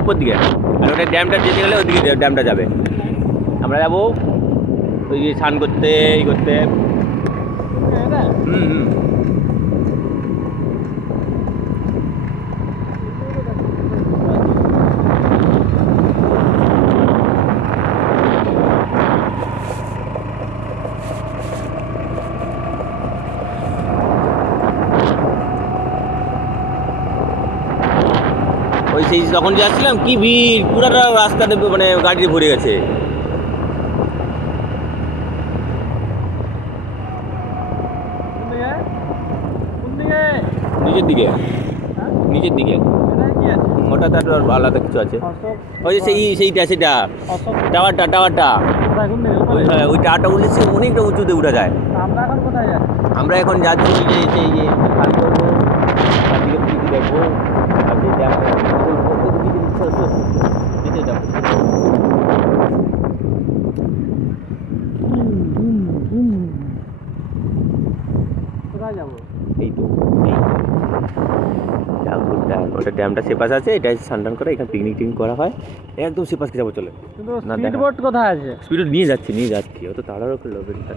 উপর দিকে, আর ওটা ড্যামটা যেতে গেলে ওইদিকে ড্যামটা যাবে। আমরা যাবো ওই যে স্নান করতে এই করতে। হুম হুম। ওই সেই যখন যাচ্ছিলাম কি ভিড়, পুরাটা রাস্তাতে মানে গাড়ি ভরে গেছে। নিচের দিকে, নিচের দিকে ওটা তার আলাদা কিছু আছে। ওই যে সেইটা সেটা টাওয়ারটা ওই হ্যাঁ ওই টাওয়ারটা উঠলে সে অনেকটা উঁচুতে উঠা যায়। আমরা এখন যাচ্ছি যে সেই যে স্নান করবো, তার দিকে প্রকৃতি দেখবো, আর যে ড্যামটা যেতে যাবো। কোথায় যাবো? এই তো ওটা ড্যামটা সেপাশ আছে, এটাই স্নান করে এখানে পিকনিক টিকনিক করা হয়, একদম সেপাশকে যাবো চলে। কিন্তু স্পিড বোট কোথায় আছে? স্পিড নিয়ে যাচ্ছি অত তাড়াহুড়ো করলে হবে না।